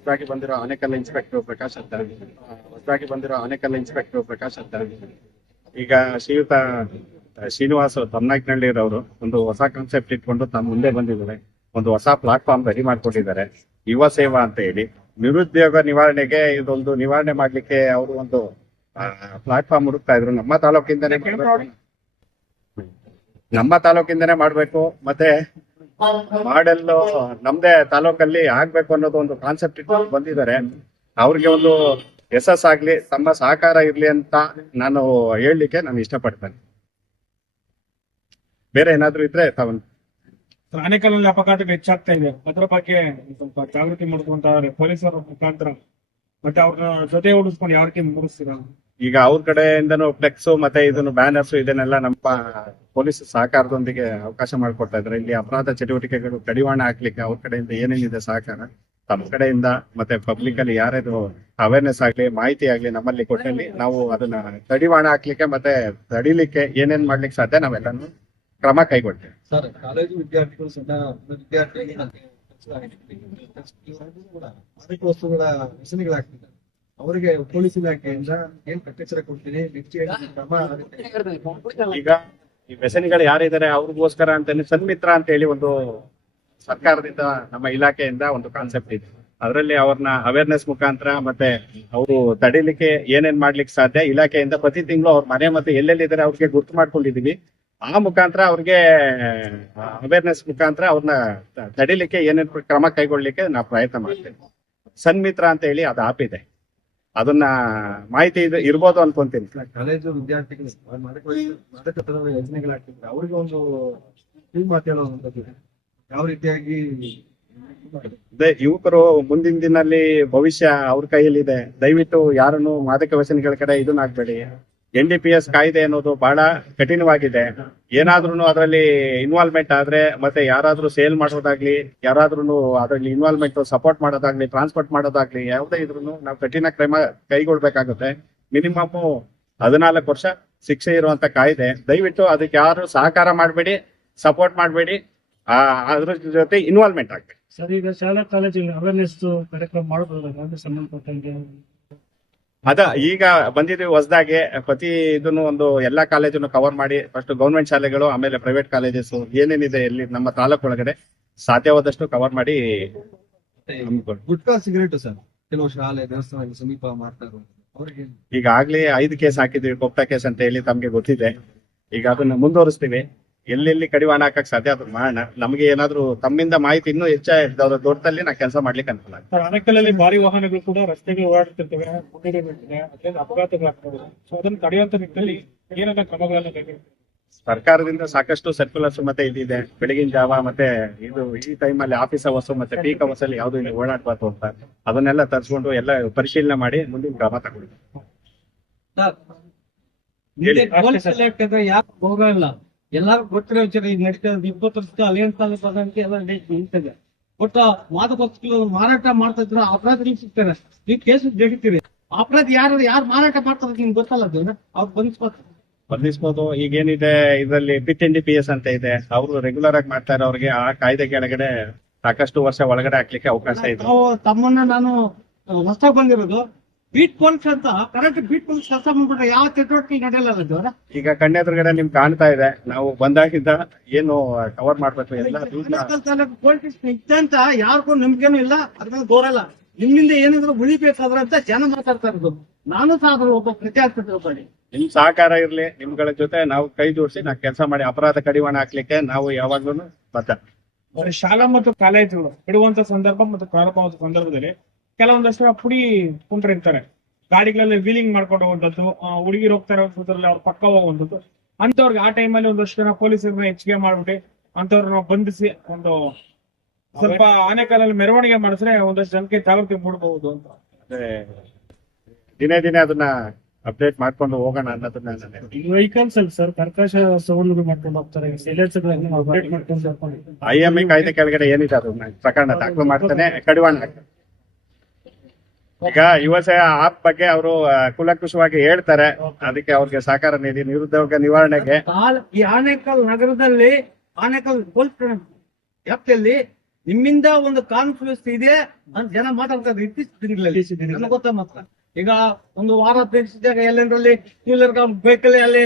ಹೊಸದಾಗಿ ಬಂದಿರೋ ಆನೇಕಲ್ ಇನ್ಸ್ಪೆಕ್ಟರ್ ಪ್ರಕಾಶ್ ಅಂತ ಈಗ ಶ್ರೀಯುತ ಶ್ರೀನಿವಾಸ್ ತಮ್ಮನಾಯ್ಕನಹಳ್ಳಿರವರು ಒಂದು ಹೊಸ ಕಾನ್ಸೆಪ್ಟ್ ಇಟ್ಕೊಂಡು ತಮ್ಮ ಮುಂದೆ ಬಂದಿದ್ದಾರೆ. ಒಂದು ಹೊಸ ಪ್ಲಾಟ್ಫಾರ್ಮ್ ರೆಡಿ ಮಾಡ್ಕೊಂಡಿದ್ದಾರೆ, ಯುವ ಸೇವಾ ಅಂತ ಹೇಳಿ. ನಿರುದ್ಯೋಗ ನಿವಾರಣೆಗೆ ಇದೊಂದು ನಿವಾರಣೆ ಮಾಡ್ಲಿಕ್ಕೆ ಅವರು ಒಂದು ಪ್ಲಾಟ್ಫಾರ್ಮ್ ಹುಡುಕ್ತಾ ಇದ್ರು. ನಮ್ಮ ತಾಲೂಕಿಂದನೇ ಮಾಡ್ಬೇಕು, ಮತ್ತೆ ಮಾಡೆಲ್ ನಮ್ದೇ ತಾಲೂಕಲ್ಲಿ ಆಗ್ಬೇಕು ಅನ್ನೋದು ಒಂದು ಕಾನ್ಸೆಪ್ಟ್ ಇಟ್ಕೊಂಡು ಬಂದಿದ್ದಾರೆ. ಅವ್ರಿಗೆ ಒಂದು ಯಶಸ್ಸಾಗ್ಲಿ, ತಮ್ಮ ಸಹಕಾರ ಇರ್ಲಿ ಅಂತ ನಾನು ಹೇಳಲಿಕ್ಕೆ ನಾನು ಇಷ್ಟಪಡ್ತೇನೆ. ಬೇರೆ ಏನಾದ್ರು ಇದ್ರೆ ಆನೇಕಲ್ಲಲ್ಲಿ ಅಪಘಾತಗಳು ಹೆಚ್ಚಾಗ್ತಾ ಇದೆ, ಅದ್ರ ಬಗ್ಗೆ ಸ್ವಲ್ಪ ಜಾಗೃತಿ ಮೂಡಿಸುವಂತ ಪೊಲೀಸರ ಮುಖಾಂತರ ಮತ್ತೆ ಅವ್ರನ್ನ ಜೊತೆ ಓಡಿಸ್ಕೊಂಡು ಯಾವ ರೀತಿ ಮೂಡಿಸ್ತೀರ? ಈಗ ಅವ್ರ ಕಡೆಯಿಂದನೂ ಫ್ಲೆಕ್ಸ್ ಮತ್ತೆ ಇದನ್ನು ಬ್ಯಾನರ್ಸ್ ಇದನ್ನೆಲ್ಲ ನಮ್ಮ ಪೊಲೀಸ್ ಸಹಕಾರದೊಂದಿಗೆ ಅವಕಾಶ ಮಾಡಿಕೊಡ್ತಾ ಇದ್ದಾರೆ. ಇಲ್ಲಿ ಅಪರಾಧ ಚಟುವಟಿಕೆಗಳು ಕಡಿವಾಣ ಹಾಕ್ಲಿಕ್ಕೆ ಅವ್ರ ಕಡೆಯಿಂದ ಏನೇನಿದೆ ಸಹಕಾರ ತಮ್ಮ ಕಡೆಯಿಂದ ಮತ್ತೆ ಪಬ್ಲಿಕ್ ಅಲ್ಲಿ ಯಾರ್ಯಾರು ಅವೇರ್ನೆಸ್ ಆಗ್ಲಿ, ಮಾಹಿತಿ ಆಗ್ಲಿ ನಮ್ಮಲ್ಲಿ ಕೊಟ್ಟಲ್ಲಿ ನಾವು ಅದನ್ನ ಕಡಿವಾಣ ಹಾಕ್ಲಿಕ್ಕೆ ಮತ್ತೆ ತಡಿಲಿಕ್ಕೆ ಏನೇನ್ ಮಾಡ್ಲಿಕ್ಕೆ ಸಾಧ್ಯ ನಾವೆಲ್ಲಾನು ಕ್ರಮ ಕೈಗೊಳ್ತೇವೆ. ಸರ್, ಕಾಲೇಜು ವಿದ್ಯಾರ್ಥಿಗಳು ಸಣ್ಣ ವಿದ್ಯಾರ್ಥಿಗಳಿಗೆ ಮಾದಕ ವಸ್ತುಗಳ ವ್ಯಸನಿಗಳಾಗ್ತಿದ್ದಾರೆ. ಅವರಿಗೆ ಪೊಲೀಸ್ ಇಲಾಖೆಯಿಂದ ಏನ್ ಕಟ್ಟೆಚ್ಚರ ಕೊಡ್ತೀನಿ, ಈಗ ಈ ವ್ಯಸನಿಗಳು ಯಾರಿದ್ದಾರೆ ಅವ್ರಿಗೋಸ್ಕರ ಅಂತ ಸನ್ಮಿತ್ರ ಅಂತ ಹೇಳಿ ಒಂದು ಸರ್ಕಾರದಿಂದ ನಮ್ಮ ಇಲಾಖೆಯಿಂದ ಒಂದು ಕಾನ್ಸೆಪ್ಟ್ ಇದೆ. ಅದರಲ್ಲಿ ಅವ್ರನ್ನ ಅವೇರ್ನೆಸ್ ಮುಖಾಂತರ ಮತ್ತೆ ಅವರು ತಡಿಲಿಕ್ಕೆ ಏನೇನ್ ಮಾಡ್ಲಿಕ್ಕೆ ಸಾಧ್ಯ ಇಲಾಖೆಯಿಂದ ಪ್ರತಿ ತಿಂಗಳು ಅವ್ರ ಮನೆ ಮತ್ತೆ ಎಲ್ಲೆಲ್ಲಿದ್ದಾರೆ ಅವ್ರಿಗೆ ಗುರ್ತು ಮಾಡ್ಕೊಂಡಿದೀವಿ. ಆ ಮುಖಾಂತರ ಅವ್ರಿಗೆ ಅವೇರ್ನೆಸ್ ಮುಖಾಂತರ ಅವ್ರನ್ನ ತಡಿಲಿಕ್ಕೆ ಏನೇನ್ ಕ್ರಮ ಕೈಗೊಳ್ಳಿಕ್ಕೆ ನಾವು ಪ್ರಯತ್ನ ಮಾಡ್ತೇವೆ. ಸನ್ಮಿತ್ರ ಅಂತ ಹೇಳಿ ಅದು ಆಪ್ ಇದೆ, ಅದನ್ನ ಮಾಹಿತಿ ಇರ್ಬೋದು ಅನ್ಕೊಂತೀನಿ. ಕಾಲೇಜು ವಿದ್ಯಾರ್ಥಿಗಳು ಮಾದಕ ಯೋಜನೆಗಳಾಗ್ತಿದ್ದಾರೆ, ಅವ್ರಿಗೆ ಒಂದು ಮಾತು ಹೇಳುವಂಥದ್ದು ಯಾವ ರೀತಿಯಾಗಿ ಯುವಕರು ಮುಂದಿನ ದಿನಲ್ಲಿ ಭವಿಷ್ಯ ಅವ್ರ ಕೈಯಲ್ಲಿದೆ. ದಯವಿಟ್ಟು ಯಾರನ್ನು ಮಾದಕ ವ್ಯಸನಿಗಳ ಕಡೆ ಇದನ್ನ ಆಗ್ಬೇಡಿ. NDPS ಕಾಯ್ದೆ ಅನ್ನೋದು ಬಹಳ ಕಠಿಣವಾಗಿದೆ. ಏನಾದ್ರೂ ಅದರಲ್ಲಿ ಇನ್ವಾಲ್ವ್ಮೆಂಟ್ ಆದ್ರೆ ಮತ್ತೆ ಯಾರಾದ್ರೂ ಸೇಲ್ ಮಾಡೋದಾಗ್ಲಿ, ಯಾರಾದ್ರೂ ಅದರಲ್ಲಿ ಇನ್ವಾಲ್ವ್ಮೆಂಟ್ ಸಪೋರ್ಟ್ ಮಾಡೋದಾಗ್ಲಿ, ಟ್ರಾನ್ಸ್ಪೋರ್ಟ್ ಮಾಡೋದಾಗ್ಲಿ, ಯಾವುದೇ ಇದ್ರೂ ನಾವು ಕಠಿಣ ಕ್ರಮ ಕೈಗೊಳ್ಬೇಕಾಗುತ್ತೆ. ಮಿನಿಮಮ್ 14 ವರ್ಷ ಶಿಕ್ಷೆ ಇರುವಂತ ಕಾಯ್ದೆ. ದಯವಿಟ್ಟು ಅದಕ್ಕೆ ಯಾರು ಸಹಕಾರ ಮಾಡಬೇಡಿ, ಸಪೋರ್ಟ್ ಮಾಡಬೇಡಿ, ಅದ್ರ ಜೊತೆ ಇನ್ವಾಲ್ವ್ಮೆಂಟ್ ಆಗ್ಬೇಕು. ಸರ್, ಈಗ ಶಾಲಾ ಕಾಲೇಜಿನ ಅವೇರ್ನೆಸ್ ಕಾರ್ಯಕ್ರಮ ಮಾಡಬಹುದು ಸಂಬಂಧಪಟ್ಟಂಗೆ ಈಗ ಬಂದಿದ್ದೀವಿ ಹೊಸದಾಗಿ. ಪ್ರತಿ ಇದನ್ನು ಒಂದು ಎಲ್ಲಾ ಕಾಲೇಜನ್ನು ಕವರ್ ಮಾಡಿ ಫಸ್ಟ್ ಗೌರ್ಮೆಂಟ್ ಶಾಲೆಗಳು ಆಮೇಲೆ ಪ್ರೈವೇಟ್ ಕಾಲೇಜಸ್ ಏನೇನಿದೆ ಇಲ್ಲಿ ನಮ್ಮ ತಾಲೂಕು ಒಳಗಡೆ ಸಾಧ್ಯವಾದಷ್ಟು ಕವರ್ ಮಾಡಿ. ಗುಟ್ಕಾ ಸಿಗರೇಟ್ ಸರ್ ಕೆಲವು ಶಾಲೆ ದೇವಸ್ಥಾನ ಸಮೀಪ ಮಾಡ್ತಾರೆ, ಅವ್ರಿಗೆ ಈಗಾಗ್ಲೇ 5 ಕೇಸ್ ಹಾಕಿದ್ವಿ, ಕೊಪ್ಟ ಕೇಸ್ ಅಂತ ಹೇಳಿ ತಮ್ಗೆ ಗೊತ್ತಿದೆ. ಈಗ ಅದನ್ನ ಮುಂದುವರಿಸ್ತೀವಿ. ಎಲ್ಲೆಲ್ಲಿ ಕಡಿವಾಣ ಹಾಕಕ್ ಸಾಧ್ಯ ಅದನ್ನ ಮಾಡೋಣ. ನಮ್ಗೆ ಏನಾದ್ರು ತಮ್ಮಿಂದ ಮಾಹಿತಿ ಇನ್ನೂ ದೊಡ್ಡದಲ್ಲಿ ನಾ ಕೆಲಸ ಮಾಡ್ಲಿಕ್ಕೆ ಅನುಕೂಲ. ಆನೇಕಲ್ಲಲ್ಲಿ ಭಾರಿ ವಾಹನಗಳು ಕೂಡ ರಸ್ತೆಗೆ ಓಡಾಡ್ತಿರ್ತವೆ, ಅಪಘಾತಗಳಾಗ್ತವೆ. ಸೊ ಅದನ್ನು ತಡೆಯುವಂತ ನಿಟ್ಟಿನಲ್ಲಿ ಏನೆಲ್ಲ ಕ್ರಮಗಳನ್ನು ಕೈಗೊಳ್ಳಿ? ಸರ್ಕಾರದಿಂದ ಸಾಕಷ್ಟು ಸರ್ಕ್ಯುಲರ್ಸ್ ಮತ್ತೆ ಇದಿದೆ. ಬೆಳಗಿನ ಜಾವ ಮತ್ತೆ ಇದು ಈ ಟೈಮ್ ಅಲ್ಲಿ ಆಫೀಸ್ ಅವರ್ಸ್ ಮತ್ತೆ ಪೀಕ್ ಅವರ್ಸ್ ಅಲ್ಲಿ ಯಾವ್ದು ಇಲ್ಲಿ ಓಡಾಡ್ಬಾರ್ದು ಅಂತ ಅದನ್ನೆಲ್ಲ ತರಿಸ್ಕೊಂಡು ಎಲ್ಲ ಪರಿಶೀಲನೆ ಮಾಡಿ ಮುಂದಿನ ಕ್ರಮ ತಗೊಳ್ಳಿ. ಯಾಕೆ ಹೋಗಲ್ಲ, ಎಲ್ಲಾರು ಗೊತ್ತಿರೋ ವಿಚಾರ. ಈಗ ನಡೀತಾ 20 ವರ್ಷದ ಅಲಿಯನ್ಸ್ ತಾಲೂಕು ಎಲ್ಲ ನಿಂತಿದೆ. ಒಟ್ಟು ಮಾದಕ ವಸ್ತುಗಳು ಮಾರಾಟ ಮಾಡ್ತಾ ಇದ್ರು ಅಪರಾಧ ಸಿಗ್ತಾರೆ, ನೀವು ಕೇಸ್ ಜಡಿತೀರಿ. ಅಪರಾಧ ಯಾರು ಮಾರಾಟ ಮಾಡ್ತಾರೆ ನಿಮ್ಗೆ ಗೊತ್ತಲ್ಲ, ಅದು ಅವ್ರು ಬಂಧಿಸಬಹುದು. ಈಗೇನಿದೆ ಇದರಲ್ಲಿ ಬಿಟ್ NDPS ಅಂತ ಇದೆ, ಅವರು ರೆಗ್ಯುಲರ್ ಆಗಿ ಮಾಡ್ತಾರೆ. ಅವ್ರಿಗೆ ಆ ಕಾಯ್ದೆ ಕೆಳಗಡೆ ಸಾಕಷ್ಟು ವರ್ಷ ಒಳಗಡೆ ಹಾಕ್ಲಿಕ್ಕೆ ಅವಕಾಶ ಇದೆ. ತಮ್ಮನ್ನ ನಾನು ಹೊಸದಾಗಿ ಬಂದಿರೋದು ಬೀಟ್ ಪೊಲೀಸ್ ಅಂತ ಕರೆಕ್ಟ್ ಬೀಟ್ ಪೊಲೀಸ್ ಕೆಲಸ ಮಾಡ್ಬಿಟ್ರೆ ಯಾವ ಚಟುವಟಿಕೆ ನಡೆಯಲ್ಲ. ಈಗ ಕಣ್ಣೆದುರುಗಡೆ ನಿಮ್ಗೆ ಕಾಣ್ತಾ ಇದೆ, ನಾವು ಬಂದಾಗಿಂದ ಏನು ಕವರ್ ಮಾಡ್ಬೇಕು ಎಲ್ಲ ಪೊಲೀಸ್ ಇದ್ದಂತ ಯಾರಿಗೂ ನಂಬಿಕೆನೂ ಇಲ್ಲ, ಅದ್ರ ಗೋರಲ್ಲ. ನಿಮ್ಮಿಂದ ಏನಾದ್ರು ಉಳಿಬೇಕಾದ್ರೆ ಅಂತ ಜನ ಮಾತಾಡ್ತಾ ಇರೋದು. ನಾನು ಸಹ ಒಬ್ಬ ಪ್ರತ್ಯೇಕ ನಿಮ್ ಸಹಕಾರ ಇರ್ಲಿ, ನಿಮ್ಗಳ ಜೊತೆ ನಾವು ಕೈ ಜೋಡಿಸಿ ನಾವು ಕೆಲಸ ಮಾಡಿ ಅಪರಾಧ ಕಡಿವಾಣ ಹಾಕ್ಲಿಕ್ಕೆ ನಾವು ಯಾವಾಗ್ಲೂ ಬದ್ಧ. ಶಾಲಾ ಮತ್ತು ಕಾಲೇಜುಗಳು ಬಿಡುವಂತ ಸಂದರ್ಭ ಮತ್ತು ಪ್ರಾರಂಭವಾದ ಸಂದರ್ಭದಲ್ಲಿ ಕೆಲವೊಂದಷ್ಟು ಪುಡಿ ಕುಂಟ್ರಿರ್ತಾರೆ, ಗಾಡಿಗಳಲ್ಲಿ ವೀಲಿಂಗ್ ಮಾಡ್ಕೊಂಡು ಹೋಗುವಂಥದ್ದು, ಹುಡುಗಿರು ಹೋಗ್ತಾರೆ ಅವ್ರ ಪಕ್ಕ ಹೋಗುವಂಥದ್ದು. ಅಂತವ್ರಿಗೆ ಆ ಟೈಮಲ್ಲಿ ಒಂದಷ್ಟು ಜನ ಪೊಲೀಸರನ್ನ ಹೆಚ್ಚಿಗೆ ಮಾಡ್ಬಿಟ್ಟು ಅಂತವ್ರನ್ನ ಬಂಧಿಸಿ ಒಂದು ಸ್ವಲ್ಪ ಆನೇಕಲ್ಲಲ್ಲಿ ಮೆರವಣಿಗೆ ಮಾಡಿದ್ರೆ ಒಂದಷ್ಟು ಜನಕ್ಕೆ ಜಾಗೃತಿ ಮೂಡಬಹುದು ಅಂತ. ದಿನೇ ದಿನೇ ಅದನ್ನ ಅಪ್ಡೇಟ್ ಮಾಡ್ಕೊಂಡು ಹೋಗೋಣ ಅನ್ನೋದನ್ನ. ವೆಹಿಕಲ್ಸ್ ಅಲ್ಲಿ ಸರ್ ಕರ್ಕಶ ಸವಾಲು ಮಾಡ್ಕೊಂಡು ಹೋಗ್ತಾರೆ, ಅಪ್ಡೇಟ್ ಮಾಡ್ಕೊಂಡು IMI ಕಾಯ್ದೆ ಕೆಳಗಡೆ ಏನಿದೆ ಅದನ್ನ ಪ್ರಕರಣ ದಾಖಲು ಮಾಡ್ತಾನೆ, ಕಡಿವಾಣ ಹಾಕ್ತಾನೆ. ಈಗ ಯುವ ಸೇವಾ ಆಪ್ ಬಗ್ಗೆ ಅವರು ಕುಲಂಕುಷವಾಗಿ ಹೇಳ್ತಾರೆ, ಅದಕ್ಕೆ ಅವ್ರಿಗೆ ಸಹಕಾರ ನೀಡಿ ನಿರುದ್ಯೋಗ ನಿವಾರಣೆಗೆ. ಈ ಆನೇಕಲ್ ನಗರದಲ್ಲಿ ಆನೇಕಲ್ ಪೊಲೀಸ್ ವ್ಯಾಪ್ತಿಯಲ್ಲಿ ನಿಮ್ಮಿಂದ ಒಂದು ಕಾನ್ಫಿಡೆನ್ಸ್ ಇದೆ ಅಂತ ಜನ ಮಾತಾಡ್ತಾರೆ ಇತ್ತೀಚಿನ ದಿನಗಳಲ್ಲಿ ನನಗೆ ಗೊತ್ತಾ ಮಾತ್ರ. ಈಗ ಒಂದು ವಾರ ತೆಗೆಸಿದಾಗ ಎಲ್ಲೆಂದ್ರಲ್ಲಿ ಟೂ ವೀಲರ್ ಬೈಕಲ್ಲಿ ಅಲ್ಲಿ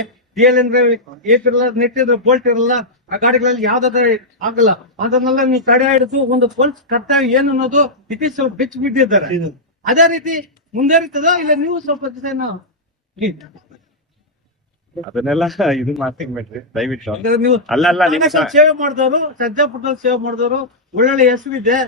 ಎಲ್ಲೆಂದ್ರೆ ಏಪ್ ಇರಲ್ಲ, ನೆಟ್ ಇರಲ್ಲ, ಬೋಲ್ಟ್ ಇರಲ್ಲ, ಆ ಗಾಡಿಗಳಲ್ಲಿ ಯಾವ್ದಾದ್ರೆ ಆಗಲ್ಲ. ಅದನ್ನೆಲ್ಲ ನೀವು ತಡೆ ಹಿಡಿದು ಒಂದು ಪೊಲೀಸ್ ಕರ್ತವ್ಯ ಏನು ಅನ್ನೋದು ಇತ್ತೀಚೆಗೆ ಬೆಚ್ಚ ಬಿಟ್ಟಿದ್ದಾರೆ. ಅದೇ ರೀತಿ ಮುಂದುವರಿತದ ಇಲ್ಲ ನೀವು ಸ್ವಲ್ಪ ದಿವಸ ಅದನ್ನೆಲ್ಲ ಇದು ಮಾತಾಡ್ಬೇಡ್ರಿ ದಯವಿಟ್ಟು. ನೀವು ಅಲ್ಲಲ್ಲ ನಿಮ್ ಸೇವೆ ಮಾಡಿದವರು, ಸಜ್ಜಾಪುರದಲ್ಲಿ ಸೇವೆ ಮಾಡಿದವರು, ಒಳ್ಳೊಳ್ಳೆ ಹೆಸರಿದೆ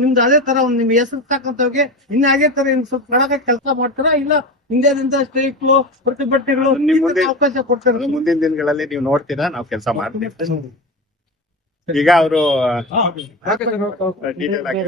ನಿಮ್ದು. ಅದೇ ತರ ಒಂದು ನಿಮ್ ಹೆಸರು ತಕ್ಕಂತವ್ಗೆ ಇನ್ನ ಅದೇ ತರ ಇನ್ನು ಸ್ವಲ್ಪ ಕಡಗ ಕೆಲಸ ಮಾಡ್ತಾರಾ ಇಲ್ಲ ಇಂಡಿಯಾದಿಂದ ಸ್ಟ್ರೈಕ್ಗಳು ಪ್ರತಿಭಟನೆಗಳು ನಿಮ್ ಮುಂದೆ ಅವಕಾಶ ಕೊಡ್ತಾರೆ? ಮುಂದಿನ ದಿನಗಳಲ್ಲಿ ನೀವು ನೋಡ್ತೀರಾ, ನಾವು ಕೆಲಸ ಮಾಡ್ತೀವಿ. ಈಗ ಅವರು ಡೀಟೇಲ್ ಆಗಿ